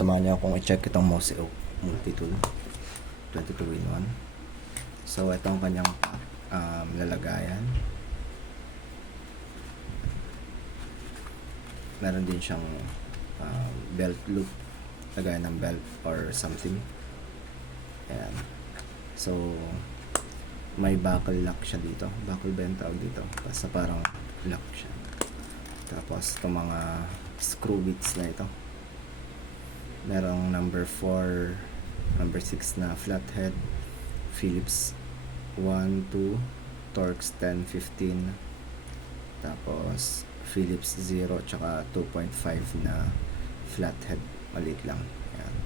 Samahan niyo akong i-check itong Mossy Oak Multi-Tool 22-in-1. So ito ang kanyang lalagayan. Meron din siyang belt loop, lagayan ng belt or something. Ayan. So may buckle lock siya dito. Buckle ba yung tawag dito? Basta parang lock siya. Tapos itong mga screw bits na ito, merong number 4, number 6 na flathead, Phillips 1, 2, Torx 10, 15, tapos Phillips 0, tsaka 2.5 na flathead, maliit lang. Ayan.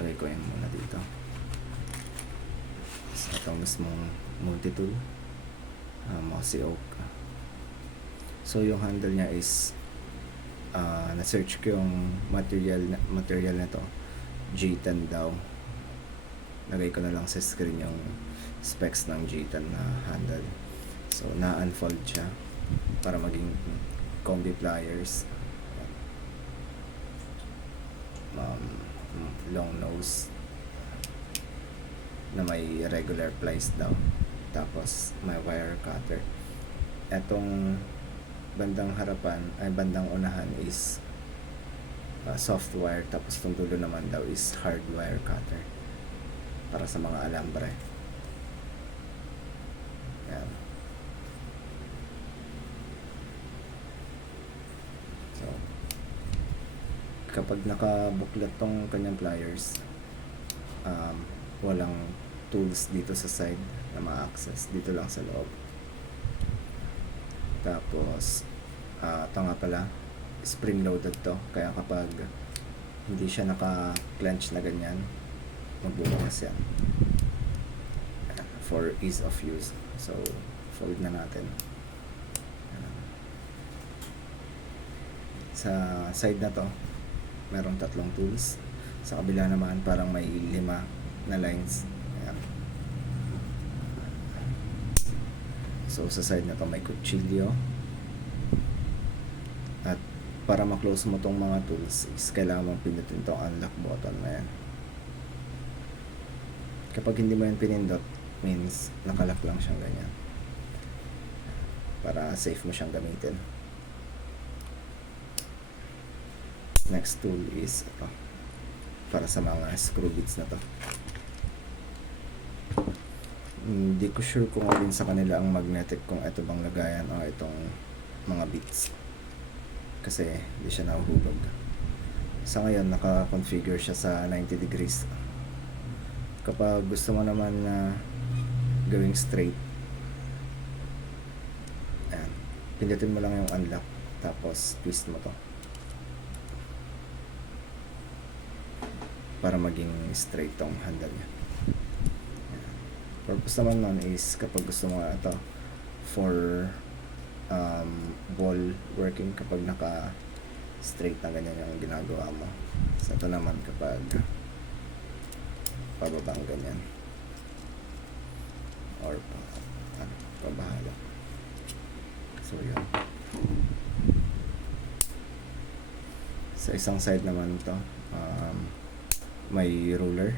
Lagay ko yung muna dito. So, itong mismong multi-tool, Mossy Oak. So yung handle niya is na-search ko yung material na to, G10 daw. Lagay ko na lang sa screen yung specs ng G10 na handle. So na-unfold siya para maging combi pliers, long nose na may regular plies daw, tapos may wire cutter. Etong bandang harapan ay bandang unahan is soft wire, tapos itong dulo naman daw is hard wire cutter para sa mga alambre. Yan. So kapag nakabuklat tong kanyang pliers, walang tools dito sa side na ma-access, dito lang sa loob. Tapos ito nga pala, spring loaded to, kaya kapag hindi siya naka-clench na ganyan, magbubukas yan for ease of use. So fold na natin. Sa side na to merong 3 tools, sa kabila naman parang may 5 na lines. Ayan. So sa side na to may kutsilyo, at para ma-close mo tong mga tools is kailangan mong pindutin tong unlock button na yan. Kapag hindi mo yan pinindot, means nakalock lang siyang ganyan, para safe mo siyang gamitin. Next tool is ito, para sa mga screw bits na to. Hindi ko sure kung alin sa kanila ang magnetic, kung ito bang lagayan o itong mga bits, kasi hindi siya nahuhulog. Sa ngayon naka-configure siya sa 90 degrees. Kapag gusto mo naman na gawing straight, ayan, pindutin mo lang yung unlock, tapos twist mo to para maging straight tong handle niya. Purpose naman nun is kapag gusto mo ito for ball working, kapag naka straight na ganyan yung ginagawa mo. So ito naman kapag pababang ganyan or pabahala. So yun. Sa isang side naman ito, may ruler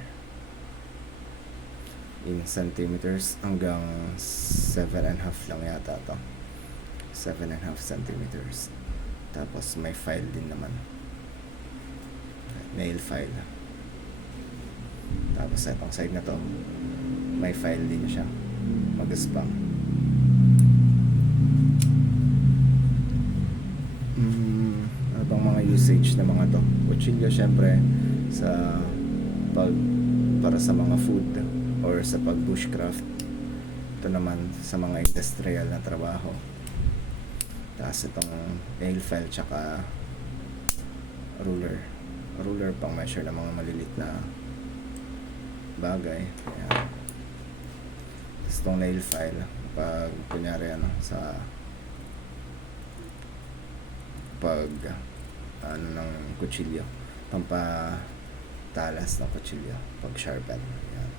in centimeters hanggang 7.5 lang yata to, 7.5 centimeters. Tapos may file din naman, nail file. Tapos sa itong side na to may file din siya, mag-spam. Ano bang mga usage na mga to? Kutsilyo syempre sa para sa mga food or sa pag bushcraft. Ito naman sa mga industrial na trabaho. Tapos itong nail file tsaka ruler pang measure ng mga malilit na bagay. Ayan. Tapos itong nail file pag kunyari sa pag ng kutsilyo, pampatalas ng kutsilyo pag sharpen. Ayan.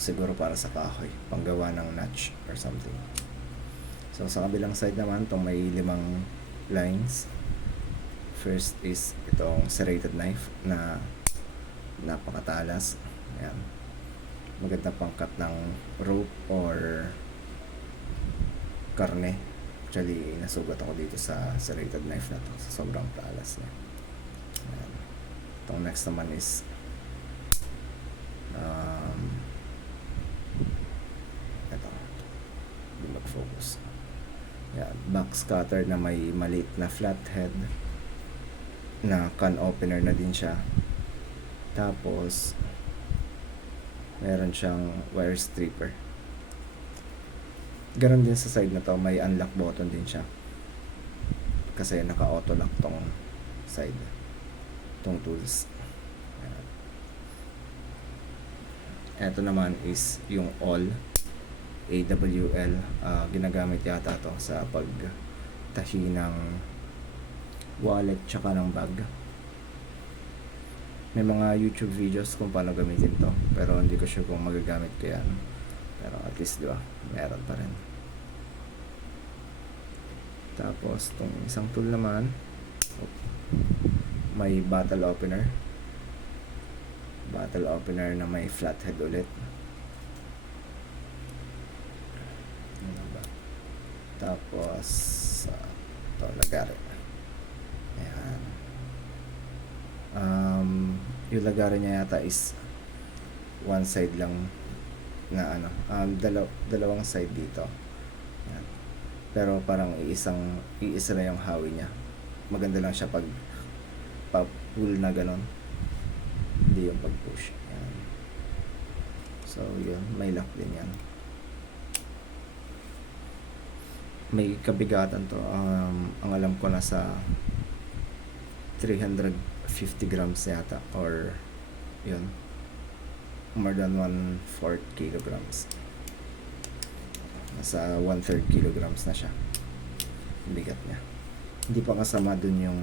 Siguro para sa kahoy, panggawa ng notch or something. So So sa kabilang side naman, itong may 5 lines. First is itong serrated knife na napakatalas. Ayan. Maganda pang cut ng rope or karne. Actually, nasugat ako dito sa serrated knife na to. Sa sobrang talas niya. Ayan. Itong next naman is ito. Hindi mag-focus. Ayan. Box cutter na may maliit na flathead na can opener na din siya. Tapos meron siyang wire stripper. Ganon din sa side na to, may unlock button din siya. Kasi naka-auto lock tong side. Tong tools. Ayan. Ito naman is yung all AWL. Ginagamit yata to sa pagtahi ng wallet tsaka ng bag. May mga YouTube videos kung paano gamitin to, pero hindi ko sure kung magagamit ko yan. Pero at least, di ba, meron pa rin. Tapos itong isang tool naman, may bottle opener na may flathead ulit. Ano ba? Tapos ito, lagari. Ayan. Yung lagari niya yata is one side lang na ano, dalawang side dito. Ayan. Pero parang iisa na yung hawi niya. Maganda lang siya pag pull na ganon, hindi yung pag push. Ayan. So yun, may lock din yan. May kabigatan to. Ang alam ko nasa 350 grams yata, or yun, more than 1/4 kilograms. Nasa 1/3 kilograms na siya, bigat niya. Hindi pa kasama dun yung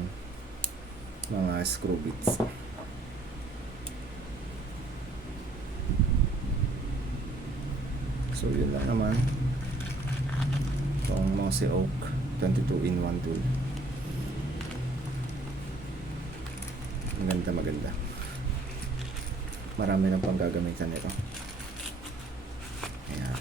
mga screw bits. So yun lang naman itong Mossy Oak 22-in-1 tool. Maganda. Marami lang pang gagamitan nito. Ayan.